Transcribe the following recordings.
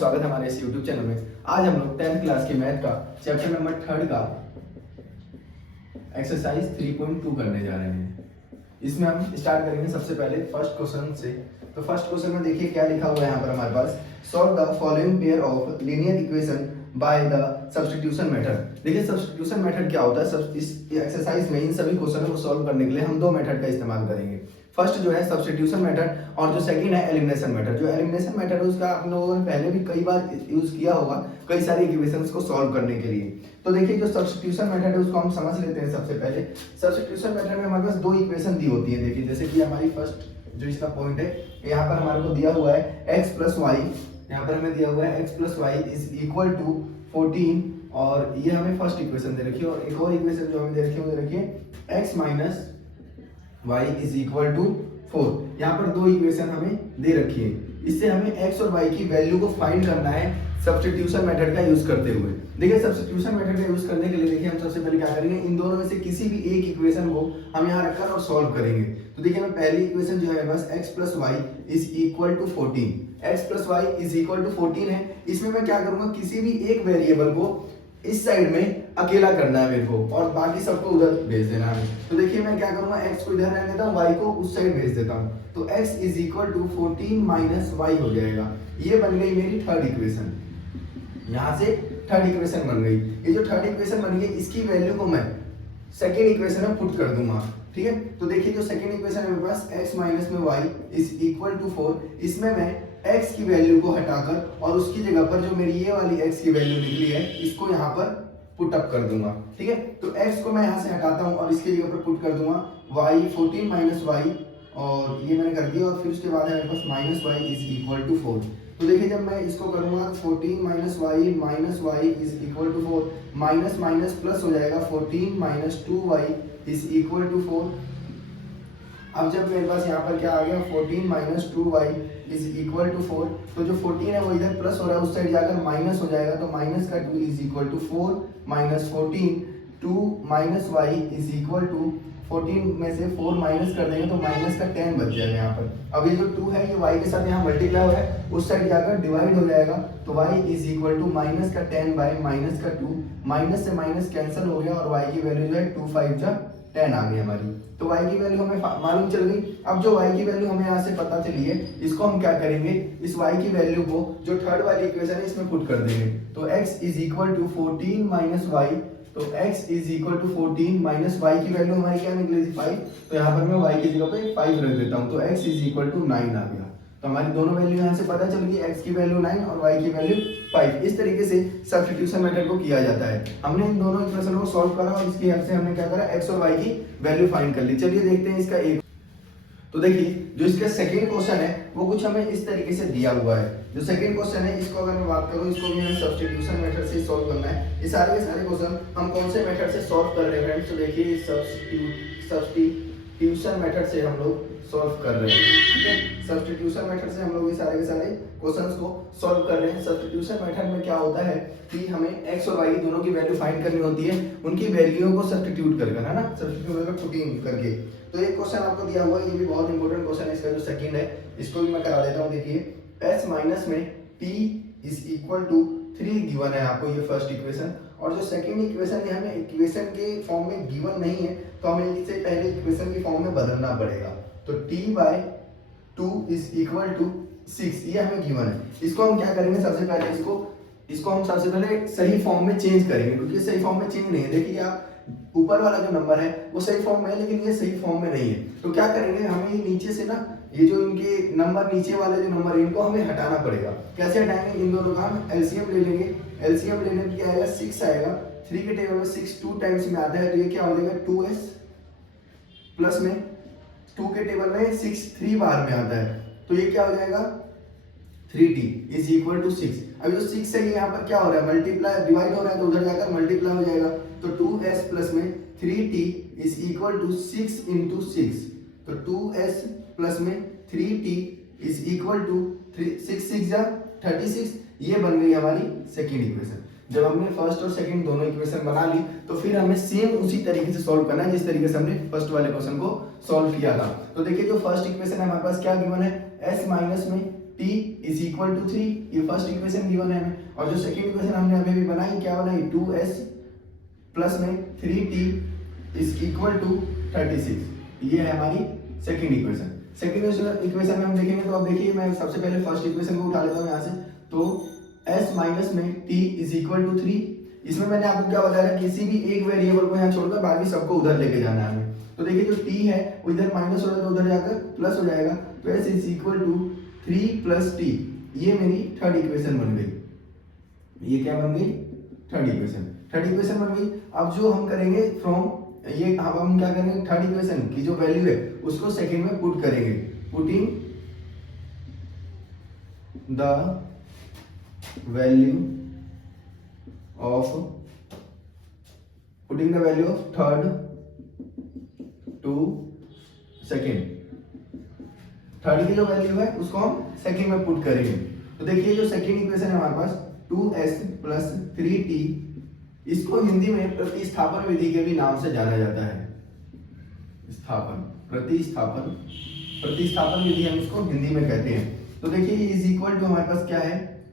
स्वागत है हमारे इस YouTube चैनल में। आज हम लोग 10th क्लास की मैथ का चैप्टर नंबर 3 का एक्सरसाइज 3.2 करने जा रहे हैं। इसमें हम स्टार्ट करेंगे सबसे पहले फर्स्ट क्वेश्चन से। तो फर्स्ट क्वेश्चन में देखिए क्या लिखा हुआ है यहाँ पर हमारे पास, solve the following pair of linear equation by the substitution method. देखिए सब्स्टिट्यूशन मेथड क्या होता है। इस एक्सरसाइज में इन सभी क्वेश्चनों को सॉल्व करने के लिए हम दो मेथड का इस्तेमाल करेंगे। फर्स्ट जो है सब्स्टिट्यूशन मेथड और जो सेकंड है एलिमिनेशन मेथड। जो एलिमिनेशन मेथड है उसका आप लोगों ने पहले भी कई बार यूज किया होगा कई सारी इक्वेशंस को सॉल्व करने के लिए। तो देखिए जो सब्स्टिट्यूशन मेथड है उसको हम समझ लेते हैं। सबसे पहले सब्स्टिट्यूशन मेथड में हमारे पास दो इक्वेशन दी होती है। देखिए जैसे कि हमारी फर्स्ट जो इसका पॉइंट है यहाँ पर हमारे को दिया हुआ है x प्लस वाई, यहाँ पर हमें दिया हुआ है x plus y is equal to 14 और ये हमें फर्स्ट इक्वेशन दे रखी है। और एक और इक्वेशन जो हमें दे रखी है वो दे रखी है x minus y is equal to 4। यहाँ पर दो इक्वेशन हमें दे रखी है। इससे हमें x और y की वैल्यू को फाइंड करना है सब्स्टिट्यूशन मेथड का यूज करते हुए। देखिए सब्स्टिट्यूशन मेथड का यूज करने के लिए देखिए हम सबसे पहले क्या करेंगे, इन दोनों में से किसी भी एक इक्वेशन को हम यहाँ रखकर और सॉल्व करेंगे। तो देखिए मैं पहली इक्वेशन जो है बस x plus y is equal to 14, x plus y is equal to 14 है। इसमें मैं क्या करूंगा, किसी भी एक वेरिएबल को इस साइड में अकेला करना है मेरे को और बाकी सबको उधर भेज देना है। तो देखिए मैं क्या करूंगा, x को इधर रहने देता हूँ, y को उस साइड भेज देता हूँ। तो x is equal to 14 minus y हो जाएगा। ये बन गई मेरी थर्ड इक्वेशन। यहाँ से थर्ड इक्वेशन बन गई। ये जो थर्ड इक्वेशन बन गई इसकी वैल्यू को मैं सेकेंड इक्वेशन में पुट कर दूंगा। ठीक है, तो देखिए जो सेकेंड इक्वेशन है मेरे पास x माइनस में y इज इक्वल टू 4, इसमें मैं x की वैल्यू को हटाकर और उसकी जगह पर जो मेरी ये वाली x की वैल्यू निकली है इसको यहाँ पर पुट अप कर दूंगा। ठीक है, तो x को मैं यहाँ से हटाता हूँ और इसकी जगह पर पुट कर दूंगा y 14 माइनस वाई और ये मैंने कर दिया। और फिर उसके बाद है मेरे पास minus y is equal to 4। तो देखिए जब मैं इसको करूंगा 14 minus y is equal to 4, minus minus plus हो जाएगा 14 minus 2y is equal to 4। अब जब मेरे पास यहाँ पर क्या आ गया 14 minus 2y is equal to 4, तो जो 14 है वो इधर प्लस हो रहा है उस साइड जाकर माइनस हो जाएगा। तो माइनस का 2 is equal to 4 minus 14, 2 minus y is equal to 14 में से 4 माइनस कर देंगे तो माइनस का 10 बच जाएगा यहाँ पर। अब ये जो 2 है ये y के साथ यहाँ मल्टीप्लाई हो रहा है, उस साइड जाकर डिवाइड हो जाएगा। तो y is equal to minus का 10 बाई माइनस का 2, माइनस से माइनस कैंसिल हो गया और y की वैल्यू जो है 2 5 जा 10 आ गई हमारी। तो y की वैल्यू हमें मालूम चल गई। अब जो y की वैल्यू हमें यहाँ से पता चली है इसको हम क्या करेंगे, इस y की वैल्यू को जो थर्ड वाली इक्वेशन है इसमें पुट कर देंगे। तो x is equal to 14 minus y, तो x is equal to 14 minus y की वैल्यू हमारी क्या निकली थी 5, तो यहाँ पर मैं y की जगह पे 5 रख देता हूँ। तो x इज इक्वल टू 9 आ गया। तो हमारी दोनों वैल्यू यहाँ से पता चल गई, x की वैल्यू 9 और y की वैल्यू 5। इस तरीके से सब्स्टिट्यूशन मेथड को किया जाता है। हमने इन दोनों इक्वेशन को सॉल्व करा और इसकी हेल्प से हमने क्या करा, x और y की वैल्यू फाइंड कर ली। चलिए देखते हैं इसका एक। तो देखिए जो इसका सेकंड क्वेश्चन है वो कुछ हमें इस तरीके से दिया हुआ है। जो सेकंड क्वेश्चन है इसको अगर मैं बात करूं, इसको भी हमें सब्स्टिट्यूशन मेथड से सॉल्व करना है। ये सारे के सारे क्वेश्चन हम कौन से मेथड से सॉल्व कर रहे हैं फ्रेंड्स, तो देखिए सब्स्टिट्यूशन मेथड से हम लोग सॉल्व कर रहे हैं। ठीक है, सब्स्टिट्यूशन मेथड से हम लोग ये सारे के सारे क्वेश्चंस को सॉल्व कर रहे हैं। सब्स्टिट्यूशन मेथड में क्या होता है कि हमें x और y दोनों की वैल्यू फाइंड करनी होती है, उनकी वैल्यूओं को सब्स्टिट्यूट करके, है ना, सब्स्टिट्यूट मतलब पुटिंग करके। तो एक क्वेश्चन आपको दिया हुआ है, ये भी बहुत इंपॉर्टेंट क्वेश्चन है। इसका जो सेकंड है इसको भी मैं करा देता हूँ। देखिए s माइनस में p is equal to 3 given है आपको, ये फर्स्ट इक्वेशन। और जो सेकंड इक्वेशन है हमें इक्वेशन के फॉर्म में गिवन नहीं है, तो हमें इसे पहले इक्वेशन की फॉर्म में बदलना पड़ेगा। तो t by 2 is equal to 6, ये हमें गिवन है। इसको हम क्या करेंगे, सबसे पहले इसको हम सबसे पहले सही फॉर्म में चेंज करेंगे, क्योंकि सही फॉर्म में चेंज नहीं है। देखिए आप ऊपर वाला जो नंबर है वो सही फॉर्म में है लेकिन ये सही फॉर्म में नहीं है। तो क्या करेंगे, हमें ये नीचे से ना ये जो इनके नंबर नीचे वाले जो नंबर है इनको हमें हटाना पड़ेगा। कैसे हटाएंगे, इन दोनों का हम एलसीएम ले लेंगे। एलसीएम लेने में क्या आएगा, 6 आएगा। 3 के टेबल में 6 2 टाइम्स में आता है, तो ये क्या हो जाएगा 2s प्लस में 2 के टेबल में 6 3 बार में आता है, तो ये क्या हो जाएगा 3t इज इक्वल टू 6। अभी जो 6 है ये यहाँ पर क्या हो रहा है, मल्टीप्लाई डिवाइड हो रहा है, तो उधर जाकर मल्टीप्लाई हो जाएगा। तो 2s प्लस में 3t is equal to 6 into 6। तो 2s प्लस में 3t इज इक्वल टू 6 6 जा 36। ये बन गई हमारी सेकेंड इक्वेशन। जब हमने फर्स्ट और सेकंड दोनों इक्वेशन बना ली तो फिर हमें सेम उसी तरीके से सॉल्व करना है जिस तरीके से हमने फर्स्ट वाले क्वेश्चन को सॉल्व किया था। तो देखिए जो फर्स्ट इक्वेशन है हमारे पास क्या गिवन है, s माइनस में t इज इक्वल टू 3, ये फर्स्ट इक्वेशन गिवन है हमें। और जो सेकंड इक्वेशन हमने अभी भी बनाई, क्या बनाई, 2s प्लस में 3t इज इक्वल टू 36, ये है हमारी सेकंड इक्वेशन। सेकंड इक्वेशन में हम देखेंगे तो अब देखिए मैं सबसे पहले फर्स्ट इक्वेशन को उठा लेता हूँ यहाँ से। तो s माइनस में t इज इक्वल टू 3, इसमें मैंने आपको क्या बताया, किसी भी एक वेरिएबल को यहाँ छोड़कर बाकी सबको उधर लेके जाना है हमें। तो देखिए जो t है वो इधर माइनस हो रहा है तो उधर जाकर प्लस हो जाएगा, तो s is equal to 3 plus t, ये मेरी थर्ड इक्वेशन बन गई। ये क्या बन गई, थर्ड इक्वेशन बन गई। अब जो हम करेंगे फ्रॉम ये हम क्या करेंगे, थर्ड इक्वेशन की जो वैल्यू है उसको सेकंड में पुट करेंगे, putting the value of third to second. Third की जो वैल्यू है उसको हम सेकंड में पुट करेंगे। तो देखिए जो सेकंड इक्वेशन है हमारे पास 2s प्लस 3t, इसको हिंदी में प्रतिस्थापन विधि के भी नाम से जाना जाता है। प्रतिस्थापन विधि हम इसको हिंदी में कहते हैं। तो देखिए इज इक्वल टू हमारे पास क्या है,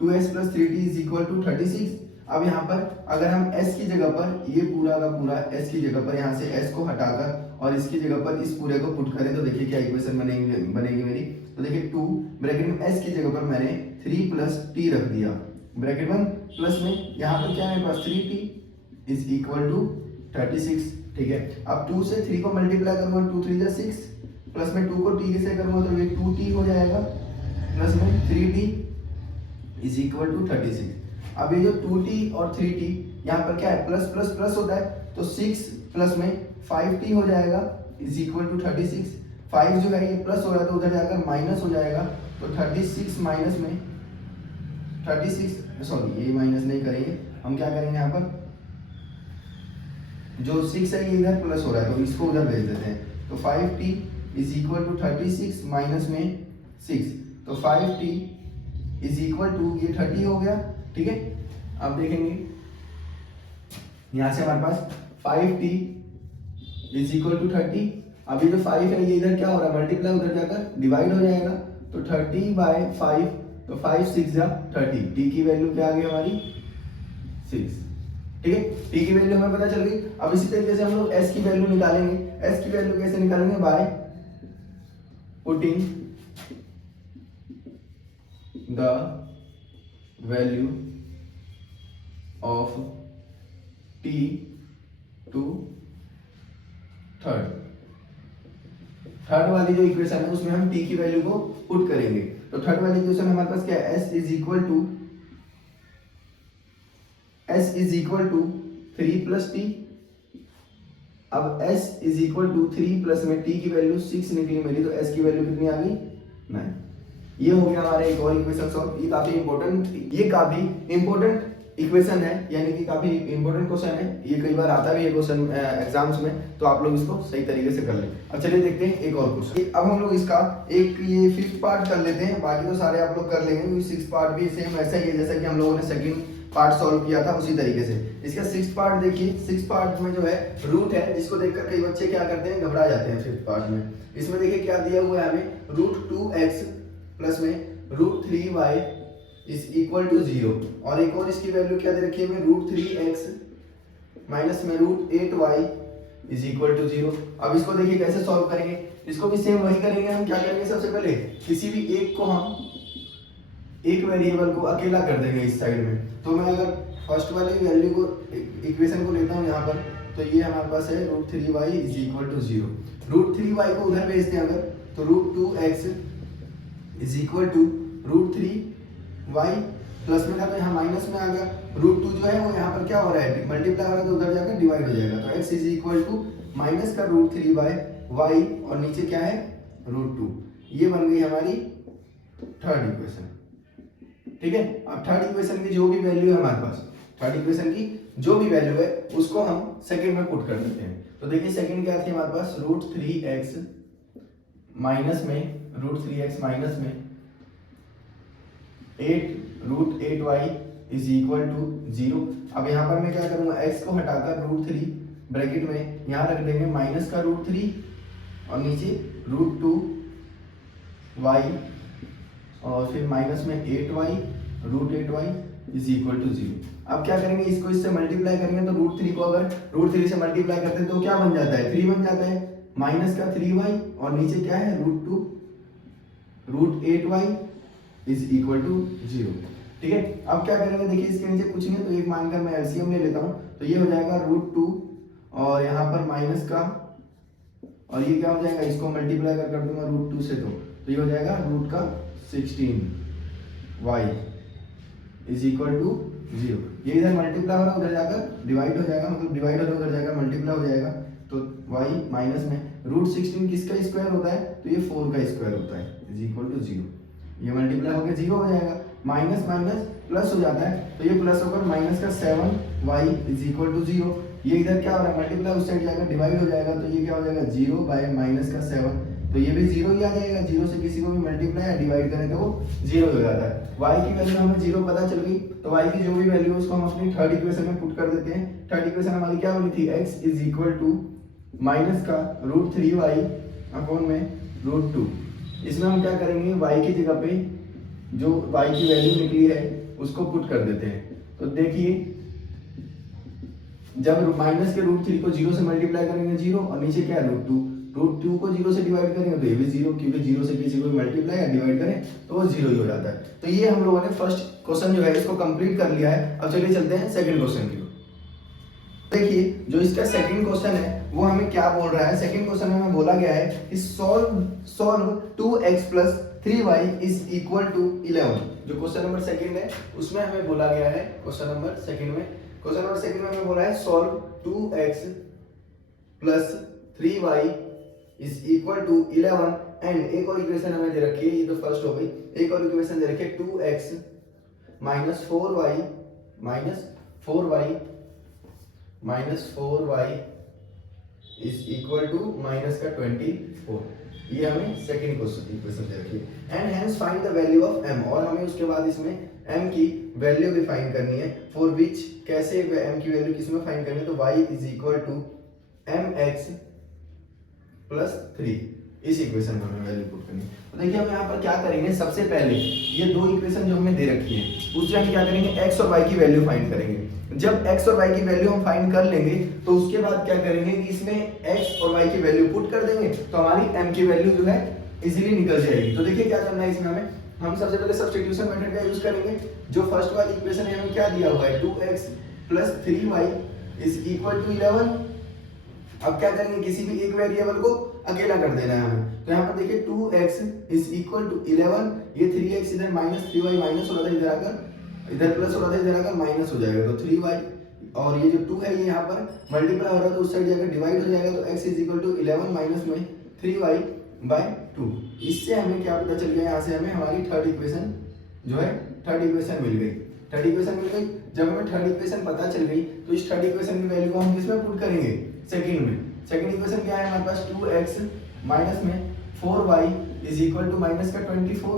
2s plus 3t is equal to 36। अब यहाँ पर अगर हम s की जगह पर, ये पूरा का पूरा s की जगह पर यहाँ से s को हटाकर और इसकी जगह पर इस पूरे को पुट करें तो देखिए क्या इक्वेशन बनेगी मेरी। तो देखिए 2 ब्रैकेट में s की जगह पर मैंने 3 प्लस t रख दिया, ब्रैकेट में प्लस में यहाँ पर क्या है मेरे पास 3t इज इक्वल टू 36, ठीक है। अब 2 से 3 को मल्टीप्लाई करूंगा, 2 3 जा 6, प्लस में 2 को t से करूंगा तो ये 2t हो जाएगा, प्लस में 3t इज इक्वल टू 36। अब ये जो 2t और 3t यहाँ पर क्या है, प्लस प्लस प्लस होता है, तो 6 प्लस में 5t हो जाएगा इज इक्वल टू 36। 5 जो है ये प्लस हो रहा है तो उधर जाकर माइनस हो जाएगा, तो 36 माइनस में 36, सॉरी ये माइनस नहीं करेंगे, हम क्या करेंगे यहाँ पर जो 6 है ये इधर प्लस हो रहा है तो इसको उधर भेज देते हैं। तो 5t is equal to 36 minus में 6, तो 5t इज इक्वल टू ये 30 हो गया, ठीक है। अब देखेंगे यहां से हमारे पास 5t इज इक्वल टू 30। अभी जो 5 है ये इधर क्या हो रहा है, मल्टीप्लाई उधर जाकर डिवाइड हो जाएगा, तो 30 बाय 5, तो 5 6 जा 30, t की वैल्यू क्या आ गई हमारी 6, ठीक है। t की वैल्यू हमें पता चल गई। अब इसी तरीके से हम लोग s की वैल्यू निकालेंगे। s की वैल्यू कैसे निकालेंगे, by putting the value of t to third वाली जो इक्वेशन है उसमें हम t की वैल्यू को पुट करेंगे। तो थर्ड वाली इक्वेशन हमारे पास क्या है, s is equal to 3 plus t। अब s is equal to 3 plus में t की वैल्यू 6 निकली मेरी, तो s की वैल्यू कितनी आ गई 9। ये हो गया हमारा एक और इक्वेशन सॉल्व। ये काफी इंपॉर्टेंट इक्वेशन है, यानी कि काफी इंपॉर्टेंट क्वेश्चन है, ये कई बार आता भी है क्वेश्चन एग्जाम्स में, तो आप लोग इसको सही तरीके से कर लें। अब चलिए देखते हैं एक और क्वेश्चन। अब हम लोग इसका एक ये 5th पार्ट कर लेते हैं, बाकी तो सारे आप लोग कर लेंगे क्योंकि 6th पार्ट भी सेम ऐसा ही है जैसा कि हम लोगों ने सेकंड पार्ट सॉल्व किया था उसी तरीके से। इसका 6th पार्ट देखिए, 6th पार्ट में जो है रूट है जिसको देखकर कई बच्चे क्या करते हैं, घबरा जाते हैं 5th पार्ट में। इसमें देखिए क्या दिया हुआ है हमें, √2x प्लस में √3y इज इक्वल टू 0, और एक और इसकी वैल्यू क्या दे रखी है हमें, √3x माइनस में √8y इज इक्वल टू 0। अब इसको देखिए कैसे सॉल्व करेंगे, इसको भी सेम वही करेंगे। हम क्या करेंगे, सबसे पहले किसी भी एक को हम एक वेरिएबल को अकेला कर देंगे इस साइड में। तो मैं अगर फर्स्ट वाली वैल्यू को इक्वेशन को लेता हूँ यहाँ पर, तो ये हमारे पास है √3y is equal to 0। √3y को उधर भेजते हैं अगर, तो √2x is equal to √3y plus में था तो यहाँ माइनस में आ गया, √2 जो है वो यहाँ पर क्या हो रहा है, मल्टीप्लाई हो रहा है तो उधर जाकर डिवाइड हो जाएगा, तो x is equal to minus का √3y और नीचे क्या है √2। ये बन गई हमारी थर्ड इक्वेशन, ठीक है। अब थर्ड इक्वेशन की जो भी वैल्यू है हमारे पास, थर्ड इक्वेशन की जो भी वैल्यू है उसको हम सेकंड में पुट कर देते हैं। तो देखिए सेकंड क्या थी हमारे पास, √3x माइनस में 8√8y इज इक्वल टू 0। अब यहाँ पर मैं क्या करूंगा, x को हटाकर √3 ब्रैकेट में यहाँ रख देंगे माइनस का √3 और नीचे √2y और फिर माइनस में 8y root 8y is equal to 0। अब क्या करेंगे, इसको इससे मल्टीप्लाई करेंगे तो रूट 3 को अगर रूट 3 से मल्टीप्लाई करते हैं तो क्या बन जाता है, 3 बन जाता है, माइनस का 3y और नीचे क्या है root 2 root 8y is equal to 0। ठीक है, अब क्या करेंगे, देखिए इसके नीचे कुछ नहीं है तो एक मानकर मैं एलसीएम ले लेता हूँ, तो ये हो जाएगा रूट 2 और यहाँ पर माइनस का, और ये क्या हो जाएगा, इसको मल्टीप्लाई कर दूंगा रूट 2 से, तो ये हो जाएगा रूट का 16y इज इक्वल टू 0। ये इधर मल्टीप्लाई हो रहा है, उधर जाकर डिवाइड हो जाएगा, मतलब डिवाइड हो रहा है उधर जाकर मल्टीप्लाई हो जाएगा, तो y माइनस में रूट 16 किसका स्क्वायर होता है, तो ये 4 का स्क्वायर होता है इज इक्वल टू 0। ये मल्टीप्लाई होकर 0 हो जाएगा, माइनस माइनस प्लस हो जाता है, तो ये प्लस होकर माइनस का 7y इज इक्वल टू 0। ये इधर क्या हो रहा है, मल्टीप्लाई उस साइड जाकर डिवाइड हो जाएगा, तो ये क्या हो जाएगा 0 बाय माइनस का 7, तो ये भी 0 ही आ जाएगा। 0 से किसी को भी मल्टीप्लाई या डिवाइड करें तो वो 0 हो जाता है। y की वैल्यू हमें 0 पता चल गई, तो y की जो भी वैल्यू है उसको हम अपनी थर्ड इक्वेशन में पुट कर देते हैं। थर्ड इक्वेशन हमारी क्या बनी थी, x is equal to minus का रूट 3y अपॉन में रूट 2। इसमें हम क्या करेंगे, y की जगह पे जो y की वैल्यू निकली है उसको पुट कर देते हैं। तो देखिए जब माइनस के रूट 3 को 0 से मल्टीप्लाई करेंगे 0, और नीचे क्या है रूट 2 को 0 से डिवाइड करेंगे तो ये भी 0, क्योंकि 0 से किसी को भी मल्टीप्लाई या डिवाइड करें तो वो 0 ही हो जाता है। तो ये हम लोगों ने फर्स्ट क्वेश्चन जो है इसको कंप्लीट कर लिया है। अब चलिए चलते हैं सेकंड क्वेश्चन की ओर। देखिए जो इसका सेकंड क्वेश्चन है वो हमें क्या बोल रहा है, सेकंड क्वेश्चन में हमें बोला गया है कि solve 2x + 3y is equal to 11। जो क्वेश्चन नंबर सेकंड है उसमें हमें बोला गया है, क्वेश्चन नंबर सेकंड में हमें बोला है solve 2x + 3y is equal to 11 and एक और इक्वेशन हमें दे रखी है, ये तो फर्स्ट हो गई, एक और इक्वेशन दे रखी है 2x - 4y is equal to minus का 24। ये हमें सेकंड क्वेश्चन इक्वेशन दे रखी है। And hence find the value of m, और हमें उसके बाद इसमें m की वैल्यू भी फाइंड करनी है। फॉर विच, कैसे m की वैल्यू किसमें फाइंड करनी है, तो y is equal to mx + 3, इस इक्वेशन में हमें वैल्यू पुट करनी है। तो देखिए हम यहाँ पर क्या करेंगे, सबसे पहले ये दो इक्वेशन जो हमें दे रखी है उससे हम क्या करेंगे, x और y की वैल्यू फाइंड करेंगे। जब x और y की वैल्यू हम फाइंड कर लेंगे तो उसके बाद क्या करेंगे कि इसमें x और y की वैल्यू पुट कर देंगे, तो हमारी m की वैल्यू जो है इजीली निकल जाएगी। तो देखिए क्या करना है इसमें हमें, हम सबसे पहले सब्स्टिट्यूशन मेथड का यूज करेंगे। जो फर्स्ट वाली इक्वेशन है हमें क्या दिया हुआ है, 2x + 3y is equal to 11। अब क्या करेंगे, किसी भी एक वेरिएबल को अकेला कर देना है हमें। तो यहाँ पर देखिए 2x इज इक्वल टू 11, ये 3x इधर माइनस 3y माइनस हो रहा था, इधर आकर इधर प्लस हो रहा था, इधर आकर माइनस हो जाएगा, तो 3y, और ये जो 2 है ये यहाँ पर मल्टीप्लाई हो रहा है तो उस साइड जाकर डिवाइड हो जाएगा, तो x is equal to 11 minus में 3y/2। इससे हमें क्या पता चल गया, यहाँ से हमें हमारी थर्ड इक्वेशन जो है, थर्ड इक्वेशन मिल गई। जब हमें थर्ड इक्वेशन पता चल गई तो इस थर्ड इक्वेशन की वैल्यू को हम किसमें पुट करेंगे, सेकंड में। सेकंड इक्वेशन क्या है हमारे पास, 2x माइनस में 4y is equal to minus का 24।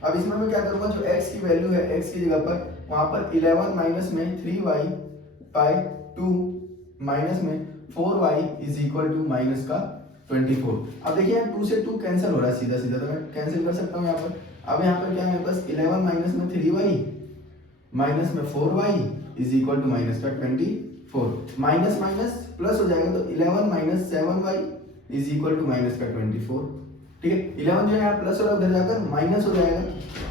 अब इसमें मैं क्या करूंगा, जो x की वैल्यू है x की जगह पर वहां पर 11 माइनस में 3y/2 माइनस में 4y is equal to minus का 24। अब देखिए यहाँ 2 से 2 कैंसिल हो रहा है सीधा सीधा, तो मैं कैंसिल कर सकता हूँ यहाँ पर। अब यहाँ पर क्या है मेरे पास, 11 माइनस में 3y माइनस में 4y is equal to minus का 24। माइनस माइनस प्लस हो जाएगा, तो 11 minus 7y is equal to minus का 24। ठीक है, 11 जो है यहाँ प्लस हो रहा है उधर जाकर माइनस हो जाएगा,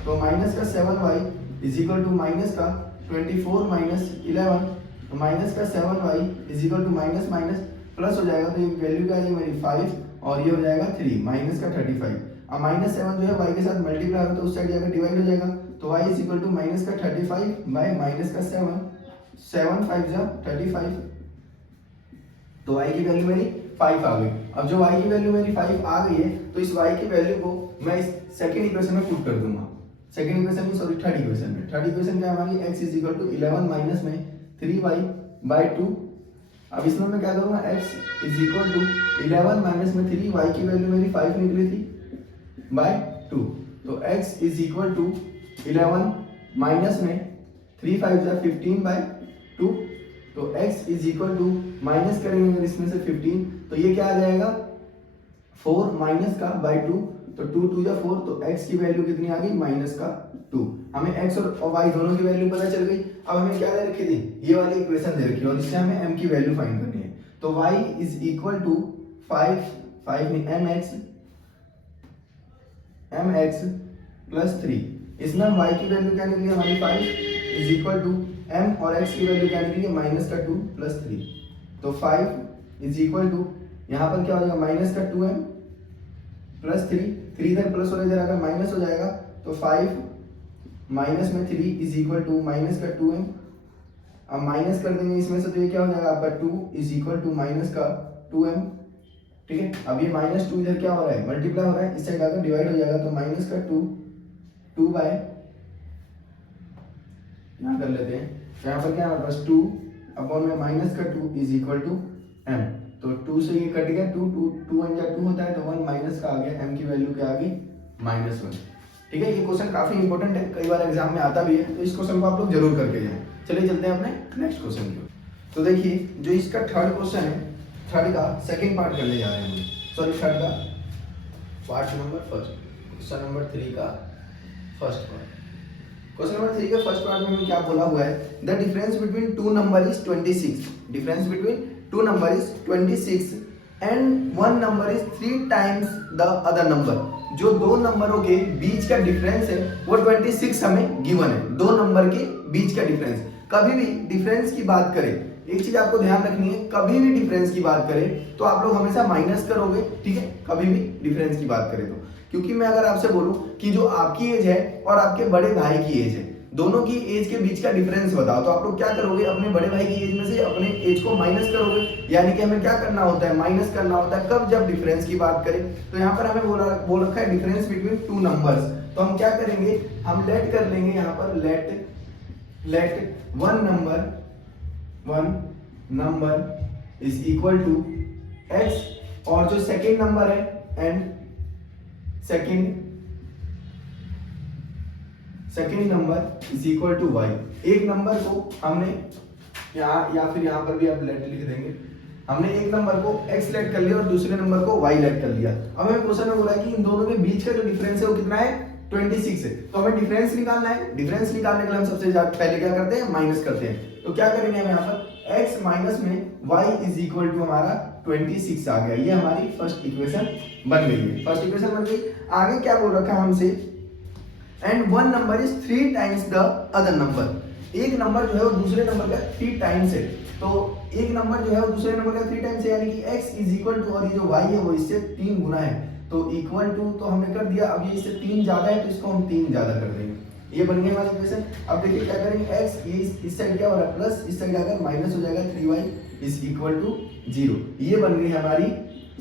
तो माइनस का 7y is equal to minus का 24 माइनस 11, तो माइनस का 7y is equal to minus minus plus हो जाएगा, तो ये वैल्यू क्या आ जाएगी मेरी 5, और ये हो जाएगा 3 माइनस का 35। अब माइनस 7 जो है y के साथ मल्टीप्लाई होगा तो उस साइड जाकर डिवाइड हो जाएगा, तो y is equal to minus का 35 बाय माइनस का 7 5 जा 35, तो y की वैल्यू मेरी 5 आ गई। अब जो y की वैल्यू मेरी 5 आ गई है तो इस y की वैल्यू को मैं इस सेकंड इक्वेशन में पुट कर दूंगा। सेकंड इक्वेशन में, सॉरी थर्ड इक्वेशन में। थर्ड इक्वेशन क्या है हमारी, x is equal to 11 minus में 3y/2। अब इसमें मैं क्या करूंगा, x is equal to 11 minus में 3y की वैल्यू मेरी 5 निकली थी /2, तो x is equal to 11 minus में 3 5 जा 15/2, तो x is equal to minus करेंगे अगर इसमें से 15, तो ये क्या आ जाएगा 4 माइनस का /2, तो 2 2 या 4, तो x की वैल्यू कितनी आ गई -2। हमें x और y दोनों की वैल्यू पता चल गई। अब हमें क्या दे रखी थी, ये वाली इक्वेशन दे रखी है और इससे हमें m की वैल्यू फाइंड करनी है। तो y इज इक्वल टू 5 में mx प्लस 3। इसमें हम y की वैल्यू क्या निकली हमारी 5 इज इक्वल टू m और x की वैल्यू क्या निकली है -2 प्लस 3। तो 5 इज इक्वल टू यहाँ पर क्या हो जाएगा -2m प्लस 3 इधर प्लस और इधर अगर माइनस हो जाएगा तो 5 माइनस में 3 इज इक्वल टू -2m। अब माइनस कर देंगे इसमें से तो ये क्या हो जाएगा आपका 2 इज इक्वल टू -2m। ठीक है, अब ये -2 इधर क्या हो रहा है, मल्टीप्लाई हो रहा है, इस साइड आकर डिवाइड हो जाएगा तो -2 बाय यहाँ कर लेते हैं, तो यहाँ पर क्या हमारे पास 2 अपॉन में -2 इज इक्वल टू m। तो 2 से ये कट गया, 2 1 जा 2 होता है, तो 1 माइनस का आ गया, m की वैल्यू क्या आ गई -1। ठीक है, ये क्वेश्चन काफी इंपॉर्टेंट है, कई बार एग्जाम में आता भी है, तो इस क्वेश्चन को आप लोग जरूर करके जाएं। चलिए चलते हैं अपने नेक्स्ट क्वेश्चन की ओर। तो देखिए जो इसका थर्ड क्वेश्चन है, थर्ड का सेकंड पार्ट करने जा रहे हैं हम, सॉरी थर्ड का part number first, question number 3 का फर्स्ट पार्ट। क्वेश्चन नंबर 3 के फर्स्ट पार्ट में हमें क्या बोला हुआ है, the difference between two number is 26। Difference between two number is 26 and one number is 3 times the other number. जो दो नंबरों के बीच का डिफरेंस है वो 26 हमें गिवन है। दो नंबर के बीच का डिफरेंस, कभी भी डिफरेंस की बात करें, एक चीज आपको ध्यान रखनी है, कभी भी डिफरेंस की बात करें तो आप लोग हमेशा माइनस करोगे। ठीक है, कभी भी डिफरेंस की बात करें तो, क्योंकि मैं अगर आपसे बोलूं कि जो आपकी एज है और आपके बड़े भाई की एज है, दोनों की एज के बीच का डिफरेंस बताओ, तो आप लोग क्या करोगे, अपने बड़े भाई की एज में से अपने एज को माइनस करोगे। यानी कि हमें क्या करना होता है, माइनस करना होता है, कब, जब डिफरेंस की बात करें। तो यहाँ पर हमें बोल रखा है डिफरेंस बिटवीन टू नंबर्स, तो हम क्या करेंगे, हम लेट कर लेंगे यहाँ पर, let one number is equal to x, और जो सेकेंड नंबर है and second number is equal to y। एक नंबर को हमने यहाँ या फिर यहाँ पर भी आप लेट लिख देंगे, हमने एक नंबर को x लेट कर लिया और दूसरे नंबर को y लेट कर लिया। अब हमें क्वेश्चन में बोला है कि इन दोनों के बीच का जो डिफरेंस है वो कितना है, 26 है। तो हमें डिफरेंस निकालना है। डिफरेंस निकालने के लिए हम सबसे पहले क्या करते हैं, माइनस करते हैं। तो क्या करेंगे हम यहाँ पर, x माइनस में y इज इक्वल टू हमारा 26 आ गया। ये हमारी फर्स्ट इक्वेशन बन गई है, फर्स्ट इक्वेशन बन गई। आगे क्या बोल रखा है हमसे, and one number is 3 times the other number. एक नंबर जो है वो दूसरे नंबर का 3 टाइम्स है। तो एक नंबर जो है वो दूसरे नंबर का 3 टाइम्स है, यानी कि x इज इक्वल टू, और ये जो y है वो इससे 3 गुना है, तो इक्वल टू तो हमने कर दिया। अब ये इससे 3 ज्यादा है तो इसको हम 3 ज्यादा कर देंगे। ये बन गई हमारी इक्वेशन। अब देखिए क्या करेंगे, x ये इस साइड क्या हो रहा है प्लस, इस साइड आकर माइनस हो जाएगा, 3y इज इक्वल टू 0। ये बन गई हमारी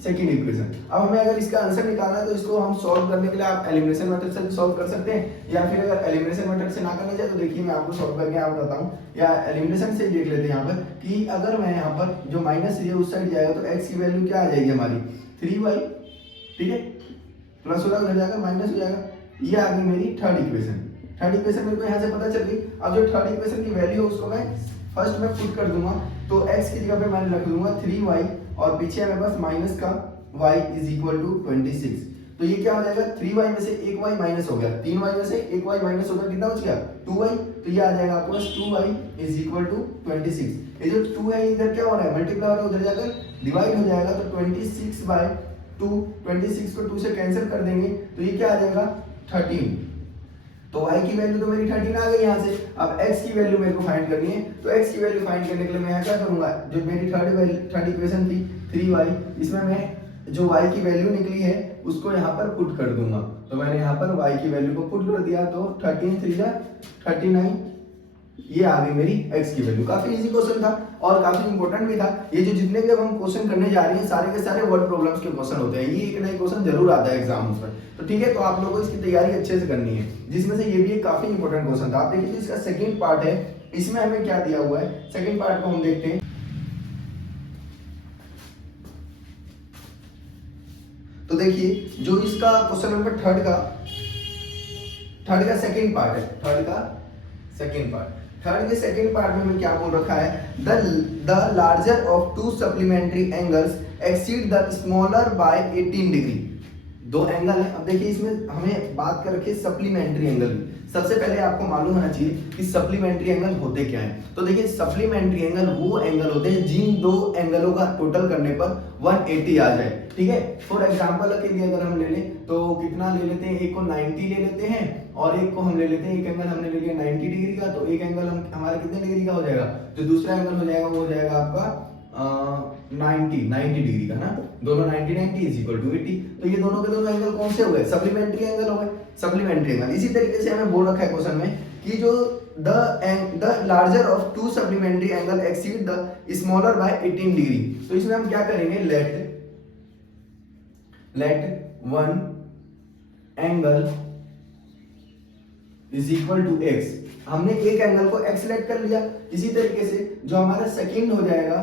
सेकंड इक्वेशन। अब हमें अगर इसका आंसर निकालना है तो इसको हम सॉल्व करने के लिए आप एलिमिनेशन मेथड से सॉल्व कर सकते हैं, या फिर अगर एलिमिनेशन मेथड से ना करना चाहे तो देखिए मैं आपको सॉल्व करके यहाँ बताता हूँ, या एलिमिनेशन से देख लेते हैं यहाँ पर कि अगर मैं यहाँ पर जो माइनस है उस साइड जाएगा तो x की वैल्यू क्या आ जाएगी हमारी 3y। ठीक है, प्लस हो जाएगा, उधर जाएगा माइनस हो जाएगा। ये आ गई मेरी थर्ड इक्वेशन। थर्ड इक्वेशन मेरे को यहाँ से पता चल गई। अब जो थर्ड इक्वेशन की वैल्यू है उसको मैं फर्स्ट में पुट कर दूंगा, तो x की जगह पे मैं रख दूंगा 3y और पीछे मेरे पास माइनस का y इज इक्वल टू 26। तो ये क्या हो जाएगा, 3y में से एक y माइनस हो गया, 3y में से एक y माइनस हो गया, कितना बच गया 2y। तो ये आ जाएगा आपके पास 2y इज इक्वल टू 26। ये जो 2 है इधर क्या हो रहा है, मल्टीप्लाई हो रहा है, उधर जाकर डिवाइड हो जाएगा, तो 26 बाय 2, 26 को 2 से कैंसिल कर देंगे तो ये क्या आ जाएगा 13। तो y की वैल्यू तो मेरी 13 आ गई यहाँ से। अब x की वैल्यू मेरे को फाइंड करनी है, तो x की वैल्यू फाइंड करने के लिए मैं यहाँ क्या करूंगा, जो मेरी थर्ड इक्वेशन थी 3y, इसमें मैं जो y की वैल्यू निकली है उसको यहाँ पर पुट कर दूंगा। तो मैंने यहाँ पर y की वैल्यू को पुट कर दिया, तो 13 3 जा 39, ये आ गई मेरी x की वैल्यू। काफी इजी क्वेश्चन था और काफी इंपॉर्टेंट भी था। ये जो जितने भी अब हम क्वेश्चन करने जा रहे हैं सारे के सारे वर्ड प्रॉब्लम्स के क्वेश्चन होते हैं। ये एक ना एक क्वेश्चन जरूर आता है एग्जाम्स में, तो ठीक है, तो आप लोगों को इसकी तैयारी अच्छे से करनी है, जिसमें से ये भी एक काफी इंपॉर्टेंट क्वेश्चन था। आप देखिए तो इसका सेकंड पार्ट है, इसमें हमें क्या दिया हुआ है, सेकंड पार्ट को हम देखते हैं। तो देखिए जो इसका क्वेश्चन नंबर थर्ड का सेकंड पार्ट है, थर्ड के सेकंड पार्ट में हमें क्या बोल रखा है, the larger of two supplementary angles exceed the smaller by 18 degree. दो एंगल है। अब देखिए इसमें हमें बात कर रखी है सप्लीमेंट्री एंगल की। सबसे पहले आपको मालूम होना चाहिए कि सप्लीमेंट्री एंगल होते क्या है। तो देखिए सप्लीमेंट्री एंगल वो एंगल होते हैं जिन दो एंगलों का टोटल करने पर 180 आ जाए, ठीक है। फॉर एग्जांपल के लिए अगर हम ले लें तो कितना ले लेते हैं, एक को 90 ले लेते हैं और एक को हम ले लेते हैं, एक एंगल हमने ले लिया 90 डिग्री का, तो एक एंगल हम हमारा कितने डिग्री का हो जाएगा, जो दूसरा एंगल हो जाएगा वो हो जाएगा आपका 90 डिग्री का ना, दोनों 90 इज इक्वल टू 80। तो ये दोनों के दोनों एंगल कौन से हो गए, सप्लीमेंट्री एंगल हो गए, सप्लीमेंट्री एंगल। इसी तरीके से हमें बोल रखा है क्वेश्चन में कि जो the larger of two supplementary angle exceed the smaller by 18 degree. तो इसमें हम क्या करेंगे, let one angle is equal to x. हमने एक एंगल को एक्स लेट कर लिया। इसी तरीके से जो हमारा सेकंड हो जाएगा,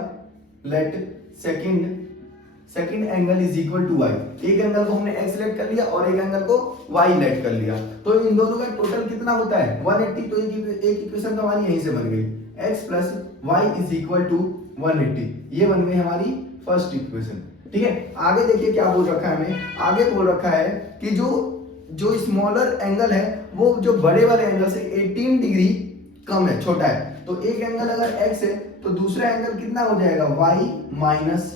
let second angle is equal to y. एक एंगल को हमने एक्स लेट कर लिया और एक एंगल को वाई लेट कर लिया, तो इन दोनों का टोटल कितना होता है 180। तो एक इक्वेशन तो हमारी यहीं से बन गई, x plus y is equal to 180। ये बन गई हमारी फर्स्ट इक्वेशन, ठीक है। आगे देखिए क्या बोल रखा है हमें, आगे बोल रखा है कि जो स्मॉलर एंगल है वो जो बड़े वाले एंगल से 18 डिग्री कम है, छोटा है। तो एक एंगल अगर x है तो दूसरा एंगल कितना हो जाएगा y माइनस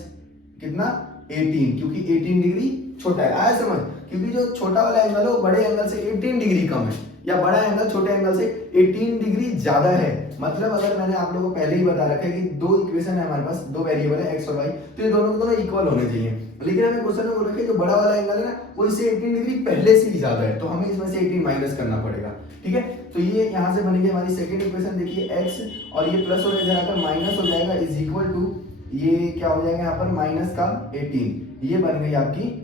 कितना 18, क्योंकि 18 डिग्री छोटा है। आया समझ, क्योंकि जो छोटा वाला एंगल है वो बड़े एंगल से 18 डिग्री कम है, या बड़ा एंगल छोटे एंगल से 18 डिग्री ज्यादा है। मतलब अगर मैंने आप लोगों को पहले ही बता रखा है कि दो इक्वेशन है हमारे पास, दो वेरिएबल है x और y, तो ये दोनों के दोनों इक्वल होने चाहिए। लेकिन हमें क्वेश्चन में बोल रखा है जो बड़ा वाला एंगल है ना वो इससे 18 डिग्री पहले से ही ज्यादा है, तो हमें इसमें से 18 माइनस करना पड़ेगा, ठीक है। तो ये यहाँ से बनेगी हमारी सेकंड इक्वेशन। देखिए x और ये प्लस हो जाएगा माइनस हो जाएगा इज इक्वल टू, ये क्या हो जाएगा यहाँ पर माइनस का 18। ये बन गई आपकी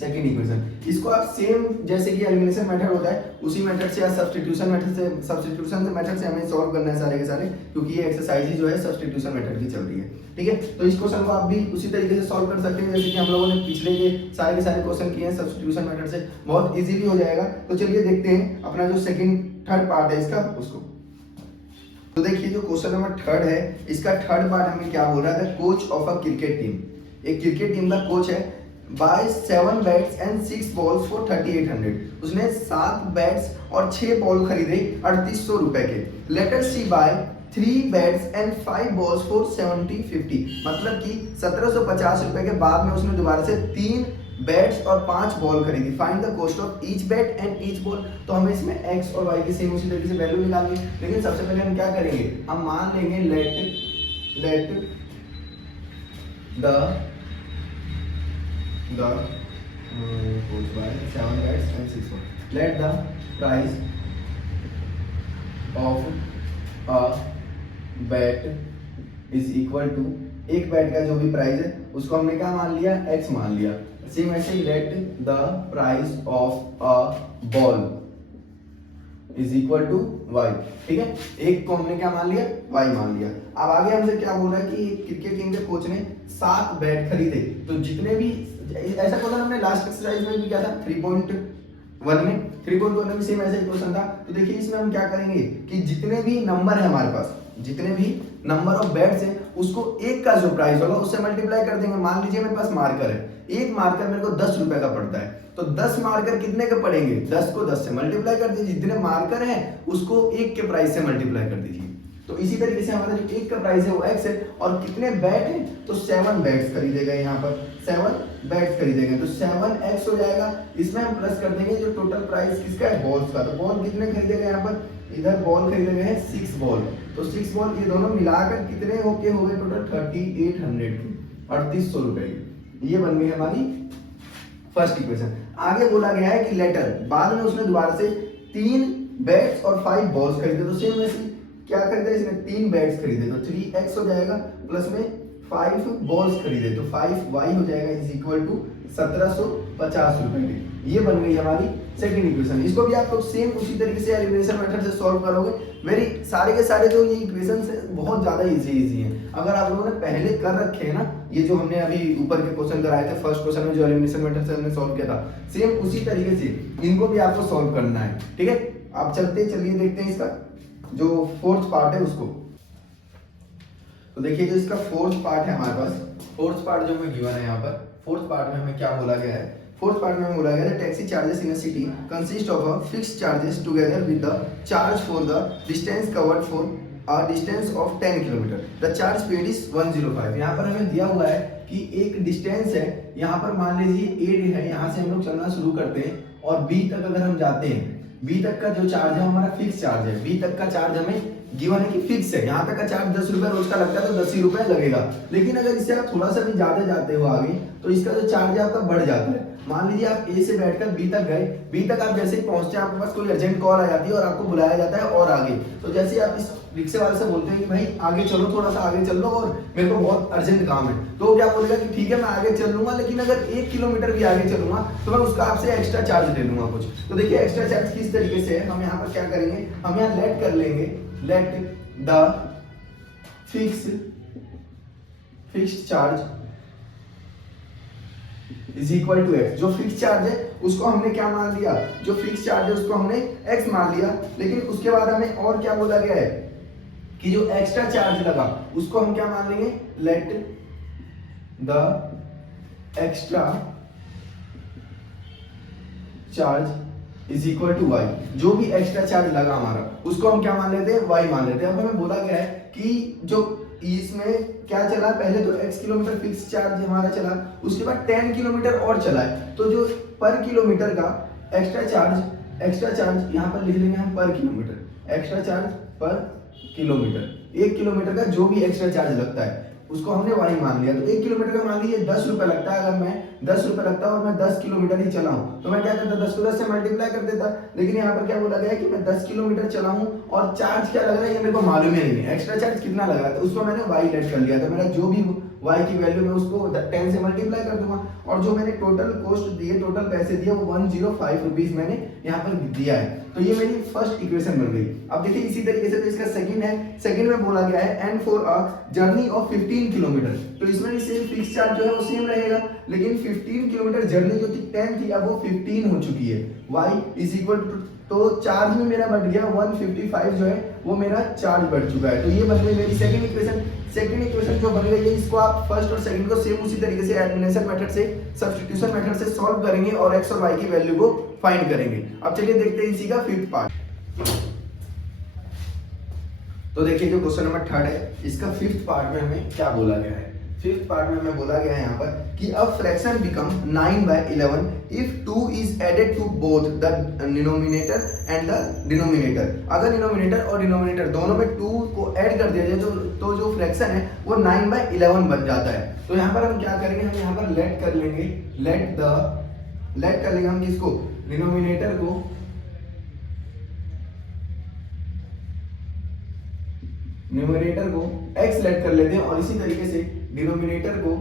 सेकेंड इक्वेशन। इसको आप सेम जैसे कि एलिमिनेशन मेथड होता है उसी मेथड से या सब्स्टिट्यूशन मेथड से हमें सॉल्व करना है सारे के सारे, क्योंकि ये एक्सरसाइज ही जो है सब्स्टिट्यूशन मेथड की चल रही है, ठीक है। तो इस क्वेश्चन को आप भी उसी तरीके से सॉल्व कर सकते हैं जैसे कि हम लोगों ने पिछले के सारे क्वेश्चन किए हैं सब्स्टिट्यूशन मेथड से, बहुत इजीली हो जाएगा। तो चलिए देखते हैं अपना जो थर्ड पार्ट है इसका उसको। तो देखिए जो क्वेश्चन नंबर थर्ड है इसका थर्ड पार्ट हमें क्या बोल रहा था, coach of a cricket team. एक क्रिकेट टीम का कोच है, buy 7 bats and 6 balls for 3800। उसने 7 बैट्स और 6 बॉल खरीदे 3800 रुपए के। Later she buy 3 bats and 5 balls for 7050। मतलब कि 1750 रुपए के बाद में उसने दोबारा से 3 बैट्स और 5 बॉल खरीदी। Find the cost of each bat and each ball. तो हमें इसमें x और y की सेम उसी तरीके से वैल्यू निकालनी है, लेकिन सबसे पहले हम क्या करेंगे, हम मान लेंगे late the coach by 7 bats and 6 balls. Let the price of a bat is equal to, एक बैट का जो भी प्राइस है उसको हमने क्या मान लिया, x मान लिया। सेम ऐसे let the price of a ball is equal to y, ठीक है। एक को हमने क्या मान लिया, y मान लिया। अब आगे हमसे क्या बोल रहा है कि क्रिकेट टीम के कोच ने 7 बैट खरीदे, तो जितने भी ऐसा क्वेश्चन हमने लास्ट एक्सरसाइज में भी किया था 3.1 में सेम ऐसा ही क्वेश्चन था। तो देखिए इसमें हम क्या करेंगे कि जितने भी नंबर है हमारे पास, जितने भी नंबर ऑफ बैट्स है उसको एक का जो प्राइस होगा उससे मल्टीप्लाई कर देंगे। मान लीजिए मेरे पास मार्कर है, एक मार्कर मेरे को 10 रुपए का पड़ता है, तो 10 मार्कर कितने के पड़ेंगे, 10 को 10 से मल्टीप्लाई कर दीजिए। जितने मार्कर हैं उसको एक के प्राइस से मल्टीप्लाई कर दीजिए। तो इसी तरीके से हमारा जो एक का प्राइस है वो x है, और कितने बैट हैं तो 7 बैट्स खरीदे गए, यहाँ पर 7 बैट्स खरीदे गए, तो 7x हो जाएगा। इसमें हम प्लस कर देंगे जो टोटल प्राइस किसका है, बॉल्स का। तो बॉल कितने खरीदे गए, यहाँ पर इधर बॉल खरीदे गए हैं 6 बॉल, तो 6 बॉल ये दोनों मिलाकर कितने हो गए टोटल 3800 की, 3800 रुपए की। ये बन गई हमारी फर्स्ट इक्वेशन। आगे बोला गया है कि लेटर, बाद में उसने दोबारा से 3 बैट्स और 5 बॉल्स खरीदे। तो सेम वैसे क्या खरीदा, इसने 3 बैट्स खरीदे तो 3x हो जाएगा, प्लस में 5 बॉल्स खरीदे तो 5y हो जाएगा इज इक्वल टू 1750 रुपए की। ये बन गई हमारी सेकंड इक्वेशन। इसको भी आप लोग सेम उसी तरीके से एलिमिनेशन मेथड से सॉल्व करोगे। वेरी सारे के सारे जो ये इक्वेशंस है बहुत ज्यादा इजी हैं। अगर आप लोगों ने पहले कर रखे हैं ना, ये जो हमने अभी ऊपर के क्वेश्चन कराए थे फर्स्ट क्वेश्चन में जो एलिमिनेशन मेथड से हमने सॉल्व किया था, सेम उसी तरीके से इनको भी आपको सॉल्व करना है, ठीक है। आप चलिए देखते हैं इसका जो फोर्थ पार्ट है उसको। तो देखिए जो इसका फोर्थ पार्ट है हमारे पास, फोर्थ पार्ट जो हमें गिवन है यहाँ पर, फोर्थ पार्ट में हमें क्या बोला गया है फोर्थ पार्ट में बोला गया taxi charges in a city consist of a fixed charges together with the charge for the distance covered for a distance of 10 kilometre. The charge paid is 105। यहाँ पर हमें दिया हुआ है कि एक डिस्टेंस है, यहाँ पर मान लीजिए ए है, यहाँ से हम लोग चलना शुरू करते हैं और बी तक अगर हम जाते हैं, बी तक का जो चार्ज है हमारा फिक्स चार्ज है, बी तक का चार्ज हमें गिवन है कि फिक्स है, यहाँ तक का चार्ज 10 रुपए रोज का लगता है तो 10 ही रुपए लगेगा। लेकिन अगर इससे आप थोड़ा सा भी ज्यादा जाते हो आगे तो इसका जो चार्ज है आपका बढ़ जाता है। मान लीजिए आप ए से बैठकर बी तक गए, बी तक आप जैसे ही पहुंचते हैं आपके पास कोई अर्जेंट कॉल आ जाती है और आपको बुलाया जाता है और आगे, तो जैसे आप इस रिक्शे वाले से बोलते हैं कि भाई आगे चलो, थोड़ा सा आगे चल लो और मेरे को बहुत अर्जेंट काम है, तो वो क्या बोलेगा कि ठीक है मैं आगे चल लूंगा, लेकिन अगर 1 किलोमीटर भी आगे चलूंगा तो मैं उसका आपसे एक्स्ट्रा चार्ज ले लूंगा कुछ। तो देखिए एक्स्ट्रा चार्ज किस तरीके से है, हम यहाँ पर क्या करेंगे, हम यहाँ लेट कर लेंगे, let the fixed charge is equal to x. जो फिक्स चार्ज है उसको हमने क्या मान लिया, जो फिक्स चार्ज है उसको हमने एक्स मान लिया, लेकिन उसके बाद हमें और क्या बोला गया है कि जो एक्स्ट्रा चार्ज लगा उसको हम क्या मान लेंगे, let the extra charge is equal to y. जो भी एक्स्ट्रा चार्ज लगा हमारा उसको हम क्या मान लेते हैं, वाई मान लेते हैं। अब हमें बोला गया है कि जो इसमें क्या चला, पहले तो x किलोमीटर फिक्स चार्ज हमारा चला, उसके बाद 10 किलोमीटर और चला है, तो जो पर किलोमीटर का एक्स्ट्रा चार्ज यहाँ पर लिख लेंगे हम पर किलोमीटर, एक्स्ट्रा चार्ज पर किलोमीटर, 1 किलोमीटर का जो भी एक्स्ट्रा चार्ज लगता है उसको हमने वाई मान लिया। तो 1 किलोमीटर का मान लीजिए 10 रुपए लगता है, अगर मैं 10 रुपए लगता है और मैं 10 किलोमीटर ही चला हूं तो मैं क्या करता, 10 को 10 से मल्टीप्लाई कर देता। लेकिन यहाँ पर क्या बोला गया है कि मैं 10 किलोमीटर चला हूं और चार्ज क्या लग रहा है ये मेरे को मालूम ही नहीं है, एक्स्ट्रा चार्ज कितना लग रहा है, तो उसको मैंने वाई लेट कर लिया। तो मेरा जो भी वाई की वैल्यू मैं उसको 10 से मल्टीप्लाई कर दूंगा और जो मैंने टोटल कॉस्ट दिए, टोटल पैसे दिए वो 105 रुपीज मैंने यहाँ पर दिया है। तो ये मेरी फर्स्ट इक्वेशन बन गई। अब देखिए इसी तरीके से तो इसका सेकंड है, सेकंड में बोला गया है and for a journey of 15 kilometre, तो इसमें भी सेम फिक्स चार्ज जो है वो सेम रहेगा, लेकिन 15 किलोमीटर जर्नी जो थी 10 थी अब वो 15 हो चुकी है। y इज इक्वल टू, तो चार्ज में मेरा बढ़ गया 155 जो है वो मेरा चार्ज बढ़ चुका है। तो ये बन गई मेरी सेकंड इक्वेशन। सेकंड इक्वेशन जो बन गई है इसको आप फर्स्ट और सेकंड को सेम उसी तरीके से एलिमिनेशन मेथड से, सब्स्टिट्यूशन मेथड से सॉल्व करेंगे और x और y की वैल्यू को फाइंड करेंगे। अब चलिए देखते हैं इसी का फिफ्थ पार्ट। तो देखिए जो क्वेश्चन नंबर 3 है इसका फिफ्थ पार्ट में हमें क्या बोला गया है। फिफ्थ पार्ट में हमें बोला गया है यहाँ पर कि a fraction become 9/11 if 2 is added to both the denominator and the denominator. अगर डिनोमिनेटर और डिनोमिनेटर दोनों में 2 को ऐड कर दिया जाए तो जो फ्रैक्शन है वो 9/11 बन जाता है। तो यहाँ पर हम क्या करेंगे, हम यहाँ पर लेट कर लेंगे, लेट कर लेंगे हम किसको, डिनोमिनेटर को न्यूमरेटर को x लेट कर लेते हैं और इसी तरीके से डिनोमिनेटर को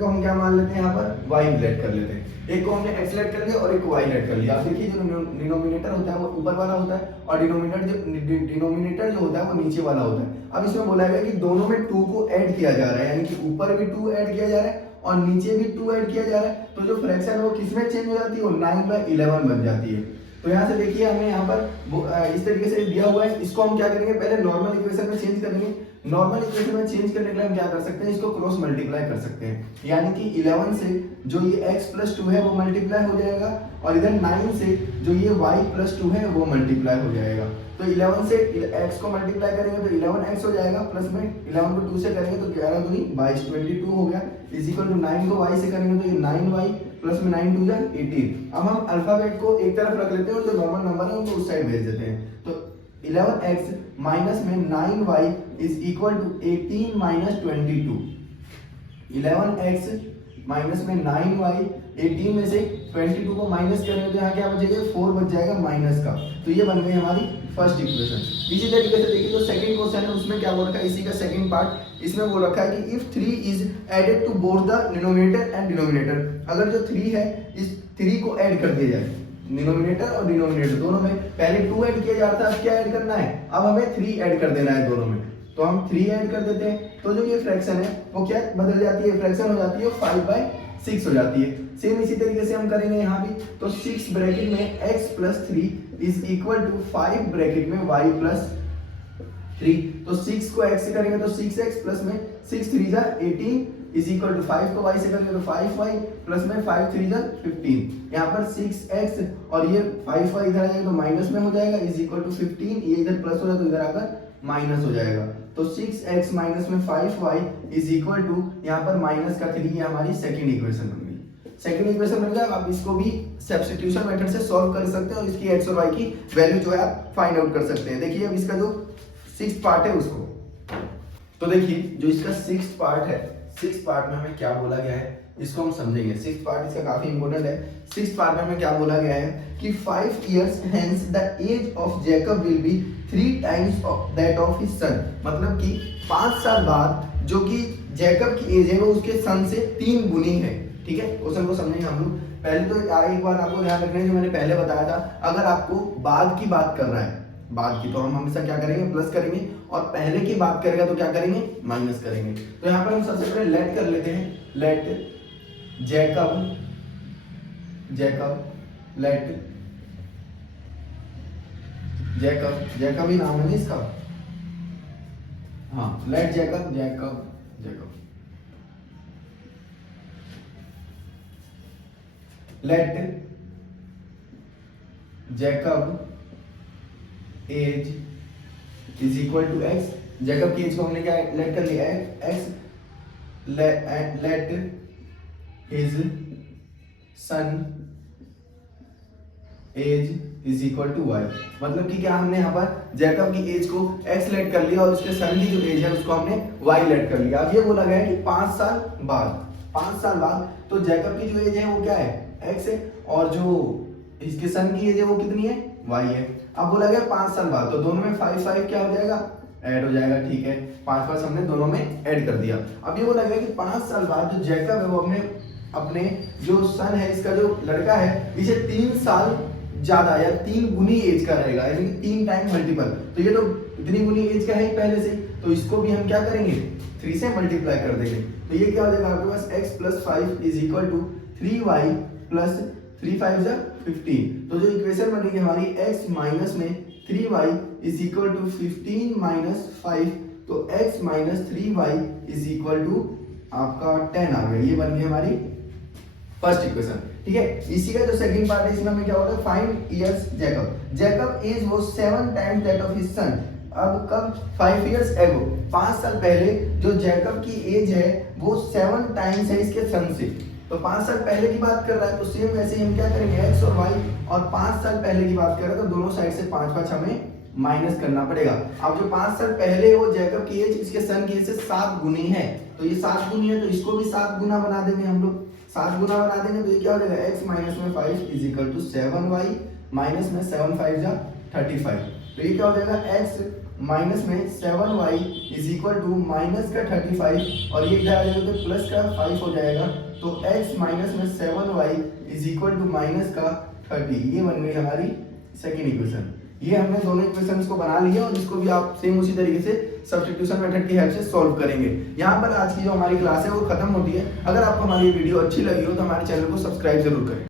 हम क्या मान लेते हैं, यहाँ पर y लेट कर लेते हैं। एक को हमने x लेट कर लिया और एक को y लेट कर लिया। आप देखिए जो डिनोमिनेटर होता है वो ऊपर वाला होता है और डिनोमिनेटर जो होता है वो नीचे वाला होता है। अब इसमें बोला गया कि दोनों में 2 को ऐड किया जा रहा है, यानी कि ऊपर भी 2 ऐड किया जा रहा है और नीचे भी 2 ऐड किया जा रहा है, तो जो फ्रैक्शन है वो किसमें चेंज हो जाती है, वो 9/11 बन जाती है। तो यहाँ से देखिए हमें यहाँ पर इस तरीके से दिया हुआ है, इसको हम क्या करेंगे, पहले नॉर्मल इक्वेशन में चेंज करेंगे। नॉर्मल इक्वेशन में चेंज करने के लिए हम क्या कर सकते हैं, इसको क्रॉस मल्टीप्लाई कर सकते हैं, यानी कि 11 से जो ये x + 2 है वो मल्टीप्लाई हो जाएगा और इधर 9 से जो ये y + 2 है वो मल्टीप्लाई हो जाएगा। तो 11 से x को मल्टीप्लाई करेंगे तो 11x हो जाएगा, प्लस में 11 को 2 से करेंगे तो 11 दूनी 22 22 हो गया, इज इक्वल टू 9 को y से करेंगे तो ये 9y प्लस में 9 2 18। अब हम अल्फाबेट को एक तरफ रख लेते हैं और जो नॉर्मल नंबर है उनको उस साइड भेज देते हैं। तो 11x माइनस में 9y is equal to 18 - 22। 11x minus में 9y, 18 में से 22 को माइनस करेंगे तो यहाँ क्या बचेगा, 4 बच जाएगा माइनस का। तो ये बन गई हमारी फर्स्ट इक्वेशन। इसी तरीके से देखिए जो सेकंड क्वेश्चन है उसमें क्या बोल रखा है, इसी का सेकंड पार्ट, इसमें बोल रखा है कि if 3 is added to both the denominator and denominator, अगर जो 3 है इस 3 को ऐड कर दिया जाए, डिनोमिनेटर और डिनोमिनेटर दोनों में पहले 2 ऐड किया जाता है, अब क्या ऐड करना है, अब हमें 3 ऐड कर देना है दोनों में। तो हम 3 ऐड कर देते हैं तो जो ये फ्रैक्शन है वो क्या बदल जाती है, फ्रैक्शन हो जाती है 5/6 हो जाती है। सेम इसी तरीके से हम करेंगे यहाँ भी, तो 6 ब्रैकेट में x + 3 is equal to 5 bracket में y + 3, तो 6 को x से करेंगे तो 6x प्लस में 6 3 जा 18 इज इक्वल टू 5 को y से करेंगे तो 5y प्लस में 5 3 जा 15। यहाँ पर 6x और ये 5y इधर आ जाएगा तो माइनस में हो जाएगा इज इक्वल टू 15, ये इधर प्लस हो जाए तो इधर आकर माइनस हो जाएगा। तो 6x माइनस में 5y इज इक्वल टू यहाँ पर माइनस का 3, ये हमारी सेकेंड इक्वेशन बन गई। सेकेंड इक्वेशन बन गया। आप इसको भी सब्स्टिट्यूशन मेथड से सॉल्व कर सकते हैं और इसकी x और y की वैल्यू जो है आप फाइंड आउट कर सकते हैं। देखिए अब इसका जो 6th पार्ट है उसको, तो देखिए जो इसका 6th पार्ट है, 6th पार्ट में हमें क्या बोला गया है इसको हम समझेंगे। 6th पार्ट इसका काफी इंपॉर्टेंट है। 6th पार्ट में हमें क्या बोला गया है कि 5 years hence the age of Jacob will be 3 times of that of his son। मतलब कि 5 साल बाद जो कि जैकब की एज है वो उसके सन से 3 गुनी है। ठीक है, क्वेश्चन को समझेंगे हम लोग। पहले तो एक बात आपको ध्यान रखना है, जो मैंने पहले बताया था, अगर आपको बाद की बात कर रहा है, बाद की, तो हम हमेशा क्या करेंगे प्लस करेंगे, और पहले की बात करेगा तो क्या करेंगे माइनस करेंगे। तो यहाँ पर हम सबसे पहले लेट कर लेते हैं, लेट जैकब ही नाम है इसका, हाँ let Jacob let Jacob age is equal to x. Jacob की एज को हमने क्या लेट कर लिया है x, let his son age is equal to y. मतलब कि क्या हमने यहाँ पर जैकब की एज को x लेट कर लिया और उसके सन की जो एज है उसको हमने y लेट कर लिया। अब ये बोला गया है कि 5 साल बाद तो जैकब की जो एज है वो क्या है x है, और जो इसके सन की एज है वो कितनी है y है। अब बोला गया 5 साल बाद, तो दोनों में 5 5 क्या हो जाएगा ऐड हो जाएगा। ठीक है, 5 5 हमने दोनों में ऐड कर दिया। अब ये बोला गया कि 5 साल बाद जो जैकब है वो अपने जो सन है, इसका जो लड़का है, इसे 3 साल ज्यादा या 3 गुनी एज का रहेगा, यानी कि 3 टाइम मल्टीपल। तो ये तो इतनी गुनी एज का है पहले से, तो इसको भी हम क्या करेंगे 3 से मल्टीप्लाई कर देंगे। तो ये क्या हो जाएगा आपके पास x plus 5 is equal to 3y plus 3 5 जा 15। तो जो इक्वेशन बनेगी हमारी x माइनस में 3y is equal to 15 minus 5, तो x minus 3y is equal to आपका 10 आ गया। ये बन गई हमारी फर्स्ट इक्वेशन। ठीक है, इसी का जो सेकंड पार्ट है इसमें हमें क्या होगा फाइंड ईयर्स जैकब एज वो 7 times that of his son. अब कब 5 years ago, 5 साल पहले जो जैकब की एज है वो 7 टाइम्स है इसके सन से। तो 5 साल पहले की बात कर रहा है, तो सेम वैसे ही हम क्या करेंगे x और y, और 5 साल पहले की बात कर रहे हैं तो दोनों साइड से 5 5 हमें माइनस करना पड़ेगा। अब जो 5 साल पहले वो जैकब की एज इसके सन की एज से 7 गुनी है, तो ये 7 गुनी है, तो इसको भी 7 गुना बना देंगे हम लोग। 7 गुना बना देंगे तो ये क्या हो जाएगा x माइनस में 5 is equal to 7y minus में 7 5 जा 35। तो ये क्या हो जाएगा x माइनस में 7y is equal to minus का 35, और ये इधर आ जाएगा तो प्लस का 5 हो जाएगा। तो x माइनस में 7y is equal to minus का 30। ये बन गई हमारी सेकेंड इक्वेशन। ये हमने दोनों इक्वेशंस को बना लिया और इसको भी आप सेम उसी तरीके से सब्स्टिट्यूशन मेथड की हेल्प से सॉल्व करेंगे। यहाँ पर आज की जो हमारी क्लास है वो खत्म होती है। अगर आपको हमारी वीडियो अच्छी लगी हो तो हमारे चैनल को सब्सक्राइब जरूर करें।